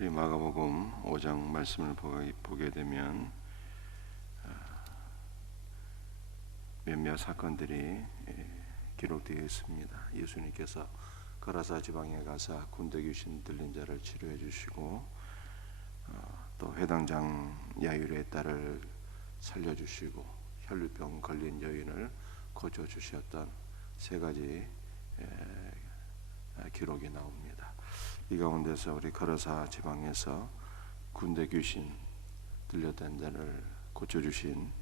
우리 마가복음 5장 말씀을 보게 되면 몇몇 사건들이 기록되어 있습니다. 예수님께서 거라사 지방에 가서 군대 귀신 들린 자를 치료해 주시고 또 회당장 야이로의 딸을 살려주시고 혈루병 걸린 여인을 고쳐주셨던 세 가지 기록이 나옵니다. 이 가운데서 우리 거라사 지방에서 군대 귀신 들렸던 자를 고쳐주신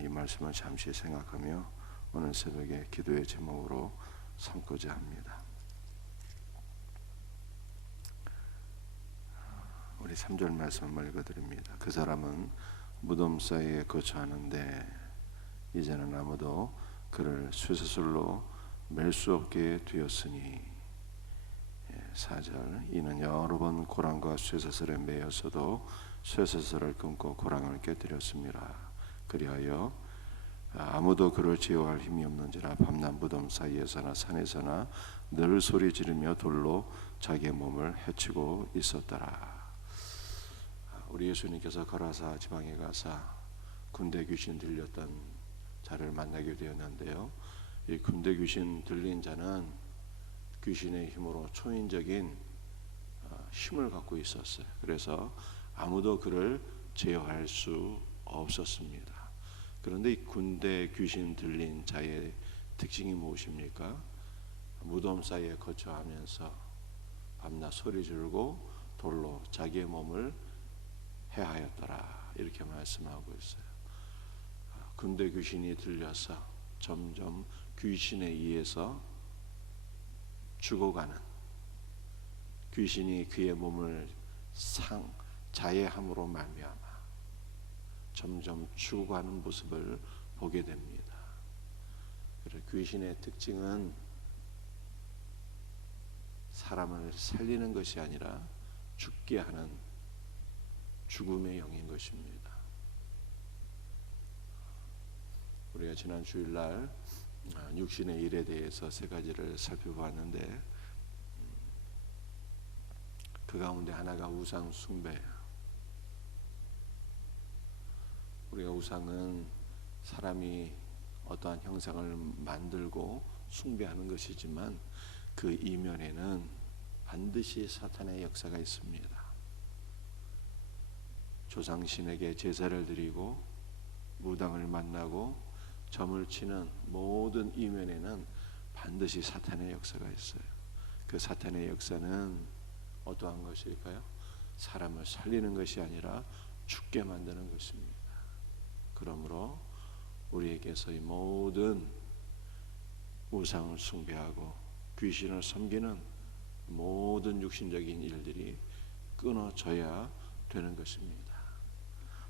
이 말씀을 잠시 생각하며 오늘 새벽에 기도의 제목으로 삼고자 합니다. 우리 3절 말씀을 읽어드립니다. 그 사람은 무덤 사이에 거처하는데 이제는 아무도 그를 쇠사슬로 맬 수 없게 되었으니 4절 이는 여러 번 고랑과 쇠사슬에 매였어도 쇠사슬을 끊고 고랑을 깨뜨렸습니다. 그리하여 아무도 그를 제어할 힘이 없는지라 밤낮 무덤 사이에서나 산에서나 늘 소리 지르며 돌로 자기의 몸을 해치고 있었더라. 우리 예수님께서 거라사 지방에 가서 군대 귀신 들렸던 자를 만나게 되었는데요, 이 군대 귀신 들린 자는 귀신의 힘으로 초인적인 힘을 갖고 있었어요. 그래서 아무도 그를 제어할 수 없었습니다. 그런데 이 군대 귀신 들린 자의 특징이 무엇입니까? 무덤 사이에 거처하면서 밤낮 소리 지르고 돌로 자기의 몸을 해하였더라, 이렇게 말씀하고 있어요. 군대 귀신이 들려서 점점 귀신에 의해서 죽어가는, 귀신이 그의 몸을 자해함으로 말미암아 점점 죽어가는 모습을 보게 됩니다. 그래서 귀신의 특징은 사람을 살리는 것이 아니라 죽게 하는 죽음의 영인 것입니다. 우리가 지난 주일날 육신의 일에 대해서 세 가지를 살펴봤는데 그 가운데 하나가 우상 숭배예요. 우리가 우상은 사람이 어떠한 형상을 만들고 숭배하는 것이지만 그 이면에는 반드시 사탄의 역사가 있습니다. 조상신에게 제사를 드리고 무당을 만나고 점을 치는 모든 이면에는 반드시 사탄의 역사가 있어요. 그 사탄의 역사는 어떠한 것일까요? 사람을 살리는 것이 아니라 죽게 만드는 것입니다. 그러므로 우리에게서 이 모든 우상을 숭배하고 귀신을 섬기는 모든 육신적인 일들이 끊어져야 되는 것입니다.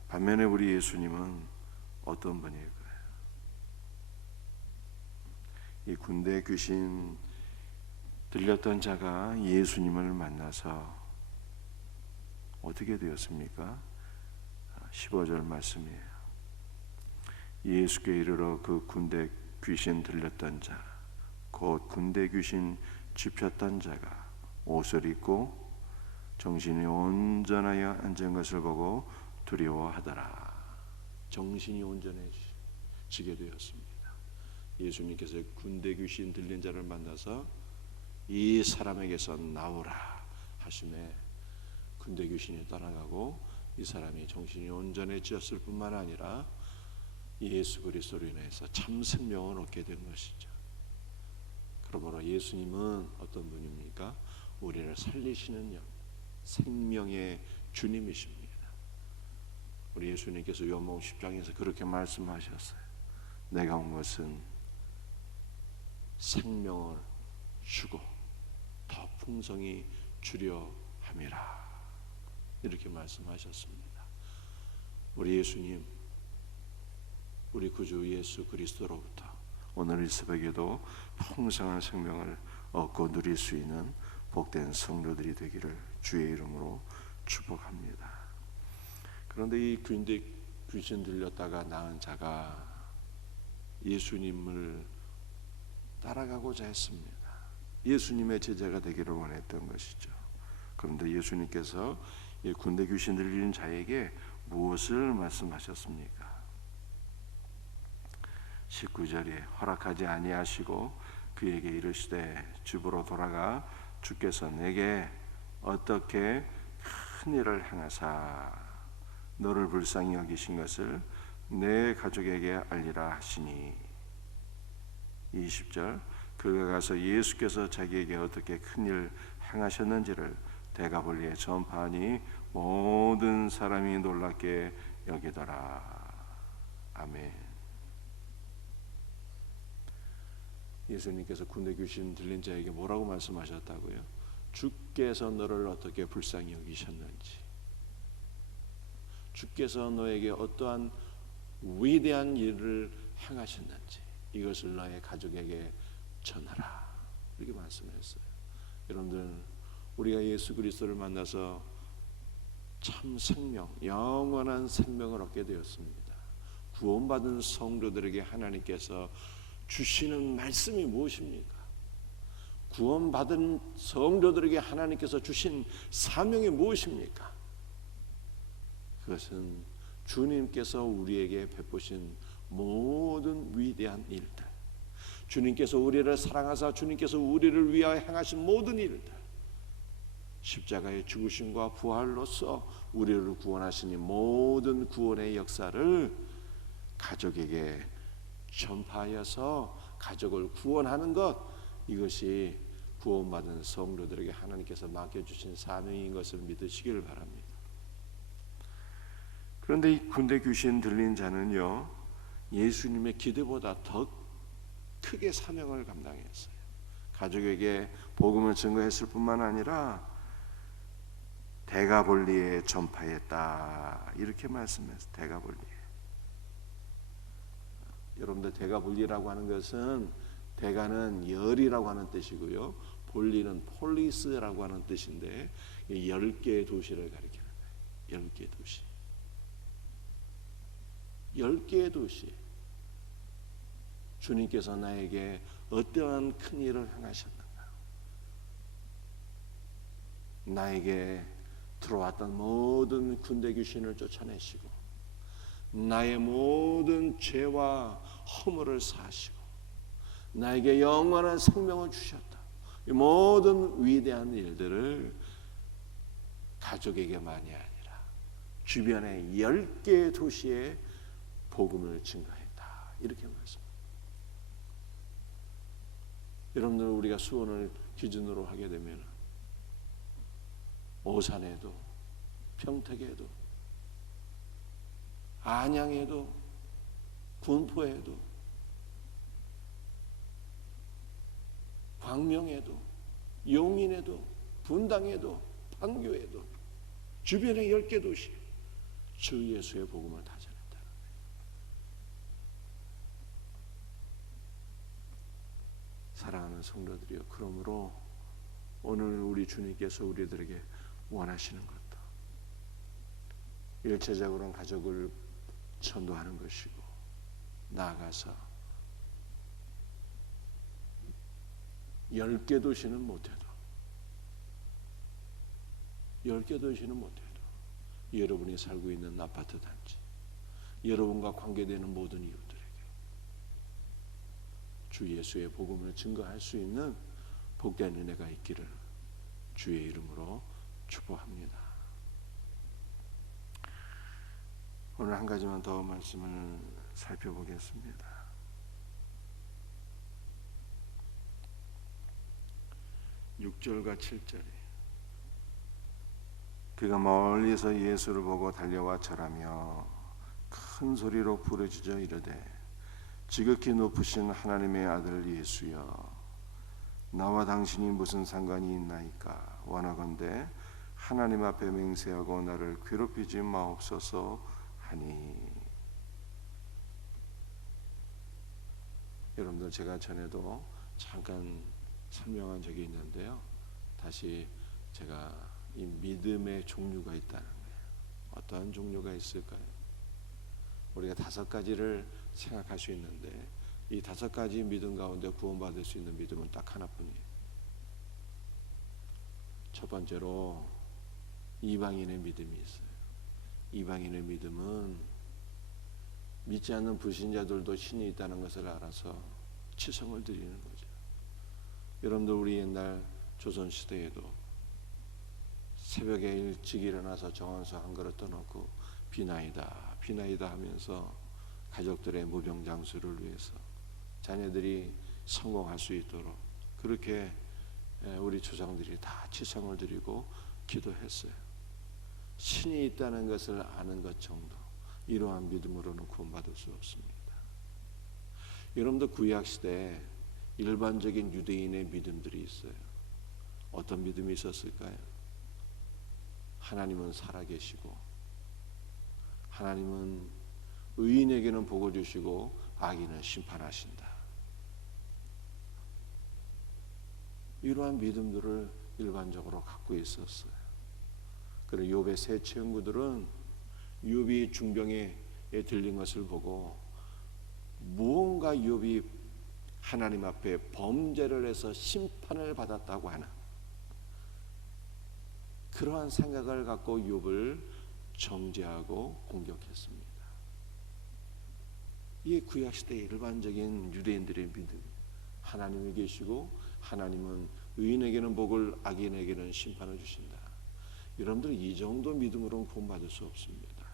반면에 우리 예수님은 어떤 분일까요? 이 군대 귀신 들렸던 자가 예수님을 만나서 어떻게 되었습니까? 15절 말씀이에요. 예수께 이르러 그 군대 귀신 들렸던 자, 곧 군대 귀신 짚혔던 자가 옷을 입고 정신이 온전하여 앉은 것을 보고 두려워하더라. 정신이 온전해지게 되었습니다. 예수님께서 군대 귀신 들린 자를 만나서 이 사람에게서 나오라 하심에 군대 귀신이 떠나가고 이 사람이 정신이 온전해졌을 뿐만 아니라 예수 그리스도로 인해서 참 생명을 얻게 된 것이죠. 그러므로 예수님은 어떤 분입니까? 우리를 살리시는 영, 생명의 주님이십니다. 우리 예수님께서 요한복음 10장에서 그렇게 말씀하셨어요. 내가 온 것은 생명을 주고 더 풍성히 주려 함이라, 이렇게 말씀하셨습니다. 우리 예수님, 우리 구주 예수 그리스도로부터 오늘 이 새벽에도 풍성한 생명을 얻고 누릴 수 있는 복된 성도들이 되기를 주의 이름으로 축복합니다. 그런데 이 군대 귀신 들렸다가 나은 자가 예수님을 따라가고자 했습니다. 예수님의 제자가 되기를 원했던 것이죠. 그런데 예수님께서 이 군대 귀신 들린 자에게 무엇을 말씀하셨습니까? 19절에 허락하지 아니하시고 그에게 이르시되 집으로 돌아가 주께서 내게 어떻게 큰 일을 행하사 너를 불쌍히 여기신 것을 내 가족에게 알리라 하시니. 20절 그가 가서 예수께서 자기에게 어떻게 큰 일 행하셨는지를 대가볼리에 전파하니 모든 사람이 놀랍게 여기더라. 아멘. 예수님께서 군대 귀신 들린 자에게 뭐라고 말씀하셨다고요? 주께서 너를 어떻게 불쌍히 여기셨는지, 주께서 너에게 어떠한 위대한 일을 행하셨는지 이것을 너의 가족에게 전하라, 이렇게 말씀했어요. 여러분들, 우리가 예수 그리스도를 만나서 참 생명, 영원한 생명을 얻게 되었습니다. 구원받은 성도들에게 하나님께서 주시는 말씀이 무엇입니까? 구원받은 성도들에게 하나님께서 주신 사명이 무엇입니까? 그것은 주님께서 우리에게 베푸신 모든 위대한 일들, 주님께서 우리를 사랑하사 주님께서 우리를 위하여 행하신 모든 일들, 십자가의 죽으심과 부활로서 우리를 구원하시니 모든 구원의 역사를 가족에게 전파하여서 가족을 구원하는 것, 이것이 구원받은 성도들에게 하나님께서 맡겨주신 사명인 것을 믿으시기를 바랍니다. 그런데 이 군대 귀신 들린 자는요, 예수님의 기대보다 더 크게 사명을 감당했어요. 가족에게 복음을 증거했을 뿐만 아니라 대가볼리에 전파했다, 이렇게 말씀했어요. 대가볼리에. 여러분들, 대가볼리라고 하는 것은, 대가는 열이라고 하는 뜻이고요, 볼리는 폴리스라고 하는 뜻인데 10개의 도시를 가리키는 거예요. 10개의 도시. 10개의 도시. 주님께서 나에게 어떠한 큰 일을 행하셨는가, 나에게 들어왔던 모든 군대 귀신을 쫓아내시고 나의 모든 죄와 허물을 사하시고 나에게 영원한 생명을 주셨다. 이 모든 위대한 일들을 가족에게만이 아니라 주변의 10개의 도시에 복음을 증거했다, 이렇게 말씀합니다. 여러분들, 우리가 수원을 기준으로 하게 되면 오산에도, 평택에도, 안양에도, 군포에도, 광명에도, 용인에도, 분당에도, 판교에도, 주변의 10개 도시 주 예수의 복음을 다 전했다는 거예요. 사랑하는 성도들이여, 그러므로 오늘 우리 주님께서 우리들에게 원하시는 것도 일체적으로는 가족을 전도하는 것이고, 나아가서 10개 도시는 못해도, 10개 도시는 못해도 여러분이 살고 있는 아파트 단지, 여러분과 관계되는 모든 이웃들에게 주 예수의 복음을 증거할 수 있는 복된 은혜가 있기를 주의 이름으로 축복합니다. 오늘 한 가지만 더 말씀을 살펴보겠습니다. 6절과 7절에 그가 멀리서 예수를 보고 달려와 절하며 큰 소리로 부르짖어 이르되 지극히 높으신 하나님의 아들 예수여, 나와 당신이 무슨 상관이 있나이까? 원하건대 하나님 앞에 맹세하고 나를 괴롭히지 마옵소서 하니. 여러분들, 제가 전에도 잠깐 설명한 적이 있는데요, 다시 제가 이 믿음의 종류가 있다는 거예요. 어떠한 종류가 있을까요? 우리가 5가지를 생각할 수 있는데 이 5가지 믿음 가운데 구원받을 수 있는 믿음은 딱 하나뿐이에요. 첫 번째로 이방인의 믿음이 있어요. 이방인의 믿음은 믿지 않는 불신자들도 신이 있다는 것을 알아서 치성을 드리는 거죠. 여러분들 우리 옛날 조선시대에도 새벽에 일찍 일어나서 정원수 한 그릇 떠놓고 비나이다 비나이다 하면서 가족들의 무병장수를 위해서 자녀들이 성공할 수 있도록 그렇게 우리 조상들이 다 치성을 드리고 기도했어요. 신이 있다는 것을 아는 것 정도, 이러한 믿음으로는 구원받을 수 없습니다. 여러분도 구약시대에 일반적인 유대인의 믿음들이 있어요. 어떤 믿음이 있었을까요? 하나님은 살아계시고 하나님은 의인에게는 복을 주시고 악인은 심판하신다. 이러한 믿음들을 일반적으로 갖고 있었어요. 그리고 욥의 세 친구들은 욥이 중병에 들린 것을 보고 무언가 욥이 하나님 앞에 범죄를 해서 심판을 받았다고 하는 그러한 생각을 갖고 욥을 정죄하고 공격했습니다. 이게 구약시대의 일반적인 유대인들의 믿음. 하나님이 계시고 하나님은 의인에게는 복을 악인에게는 심판을 주신다. 여러분들 이 정도 믿음으로는 구원받을 수 없습니다.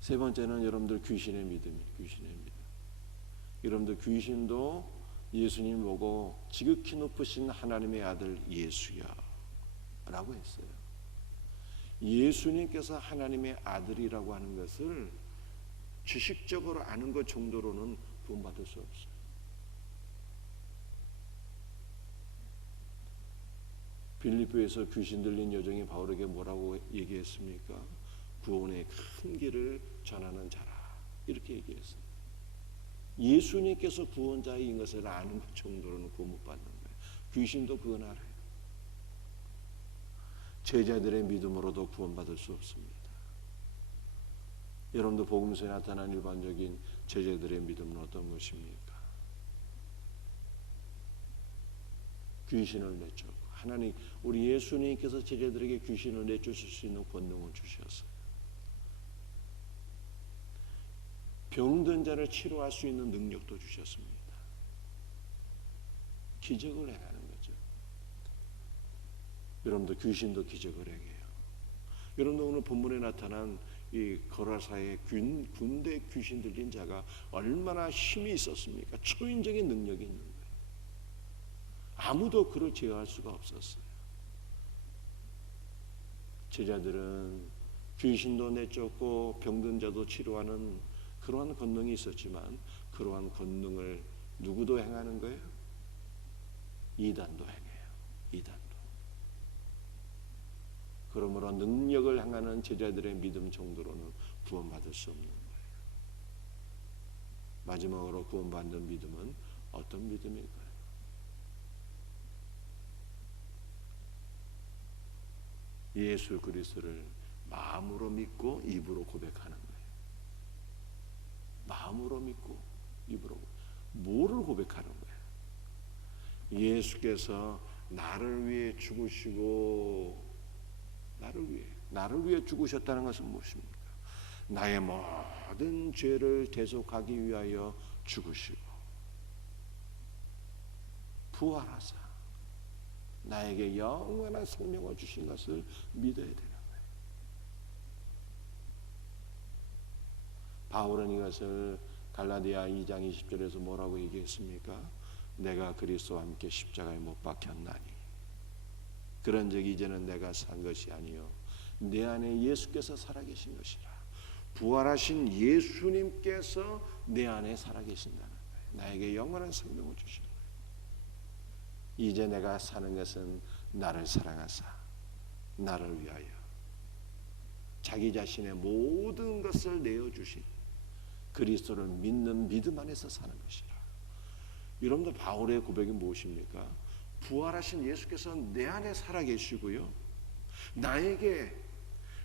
세 번째는 여러분들 귀신의 믿음이에요. 귀신의 믿음. 여러분들 귀신도 예수님 보고 지극히 높으신 하나님의 아들 예수여 라고 했어요. 예수님께서 하나님의 아들이라고 하는 것을 지식적으로 아는 것 정도로는 구원받을 수 없어요. 빌립보에서 귀신 들린 여종이 바울에게 뭐라고 얘기했습니까? 구원의 큰 길을 전하는 자라 이렇게 얘기했어요. 예수님께서 구원자인 것을 아는 것 정도로는 구원 못 받는 거예요. 귀신도 그건 알아요. 제자들의 믿음으로도 구원받을 수 없습니다. 여러분도 복음서에 나타난 일반적인 제자들의 믿음은 어떤 것입니까? 귀신을 내쫓고 하나님 우리 예수님께서 제자들에게 귀신을 내쫓을 수 있는 권능을 주셨어요. 병든 자를 치료할 수 있는 능력도 주셨습니다. 기적을 행하는 거죠. 여러분도 귀신도 기적을 행해요. 여러분도 오늘 본문에 나타난 이 거라사의 군대 귀신 들린 자가 얼마나 힘이 있었습니까? 초인적인 능력이 있는 거예요. 아무도 그를 제어할 수가 없었어요. 제자들은 귀신도 내쫓고 병든 자도 치료하는 그러한 권능이 있었지만 그러한 권능을 누구도 행하는 거예요? 이단도 행해요. 이단도. 그러므로 능력을 행하는 제자들의 믿음 정도로는 구원받을 수 없는 거예요. 마지막으로 구원받는 믿음은 어떤 믿음일까요? 예수 그리스도를 마음으로 믿고 입으로 고백하는 거예요. 마음으로 믿고 입으로 뭐를 고백하는 거예요? 예수께서 나를 위해 죽으시고 나를 위해 죽으셨다는 것은 무엇입니까? 나의 모든 죄를 대속하기 위하여 죽으시고 부활하사 나에게 영원한 생명을 주신 것을 믿어야 되는 거예요. 바울은 이것을 갈라디아 2장 20절에서 뭐라고 얘기했습니까? 내가 그리스도와 함께 십자가에 못 박혔나니 그런즉 이제는 내가 산 것이 아니요 내 안에 예수께서 살아계신 것이라. 부활하신 예수님께서 내 안에 살아계신다는 거예요. 나에게 영원한 생명을 주시는 거예요. 이제 내가 사는 것은 나를 사랑하사 나를 위하여 자기 자신의 모든 것을 내어주신 그리스도를 믿는 믿음 안에서 사는 것이라. 여러분들 바울의 고백이 무엇입니까? 부활하신 예수께서 내 안에 살아계시고요 나에게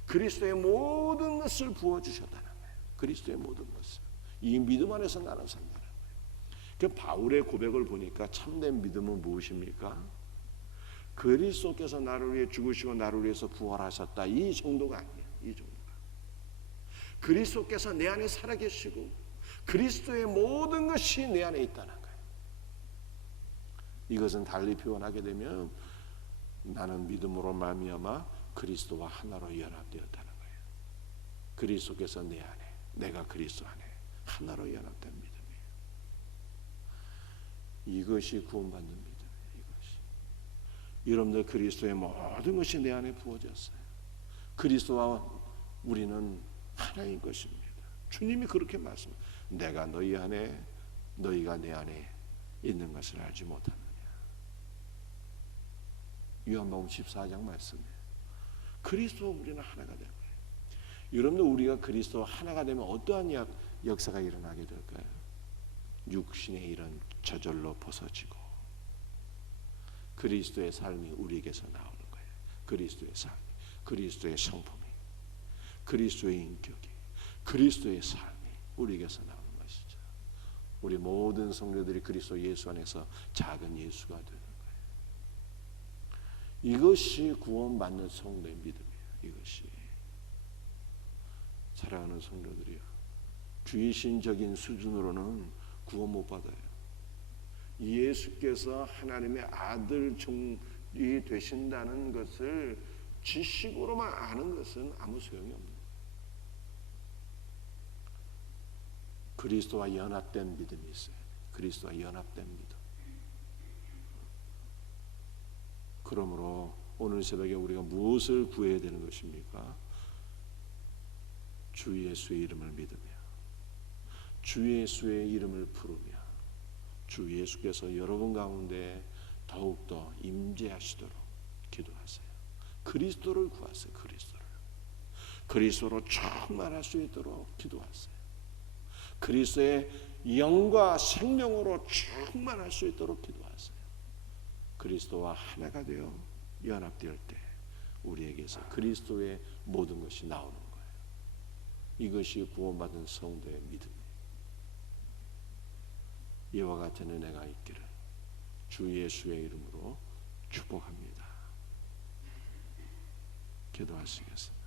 그리스도의 모든 것을 부어주셨다는 거예요. 그리스도의 모든 것을 이 믿음 안에서 나는 산다는 거예요. 그 바울의 고백을 보니까 참된 믿음은 무엇입니까? 그리스도께서 나를 위해 죽으시고 나를 위해서 부활하셨다. 이 정도가 아니에요. 이 정도가. 그리스도께서 내 안에 살아계시고 그리스도의 모든 것이 내 안에 있다는 거예요. 이것은 달리 표현하게 되면 나는 믿음으로 말미암아 그리스도와 하나로 연합되었다는 거예요. 그리스도께서 내 안에, 내가 그리스도 안에 하나로 연합된 믿음이에요. 이것이 구원받는 믿음이에요. 이것이. 여러분들 그리스도의 모든 것이 내 안에 부어졌어요. 그리스도와 우리는 하나인 것입니다. 주님이 그렇게 말씀합니다. 내가 너희 안에, 너희가 내 안에 있는 것을 알지 못하느냐. 요한복음 14장 말씀이에요. 그리스도와 우리는 하나가 된 거예요. 여러분들 우리가 그리스도와 하나가 되면 어떠한 역사가 일어나게 될까요? 육신의 이런 저절로 벗어지고 그리스도의 삶이 우리에게서 나오는 거예요. 그리스도의 삶, 그리스도의 성품이, 그리스도의 인격이, 그리스도의 삶이 우리에게서 나오는 것이죠. 우리 모든 성도들이 그리스도 예수 안에서 작은 예수가 되는 거예요. 이것이 구원받는 성도의 믿음이에요. 이것이. 사랑하는 성도들이요, 귀신적인 수준으로는 구원 못 받아요. 예수께서 하나님의 아들 종이 되신다는 것을 지식으로만 아는 것은 아무 소용이 없는 거예요. 그리스도와 연합된 믿음이 있어요. 그리스도와 연합된 믿음. 그러므로 오늘 새벽에 우리가 무엇을 구해야 되는 것입니까? 주 예수의 이름을 믿으며 주 예수의 이름을 부르며 주 예수께서 여러분 가운데 더욱더 임재하시도록 기도하세요. 그리스도를 구하세요. 그리스도로 충만할 수 있도록 기도하세요. 그리스도의 영과 생명으로 충만할 수 있도록 기도하세요. 그리스도와 하나가 되어 연합될 때 우리에게서 그리스도의 모든 것이 나오는 거예요. 이것이 구원받은 성도의 믿음이에요. 이와 같은 은혜가 있기를 주 예수의 이름으로 축복합니다. 기도하시겠습니다.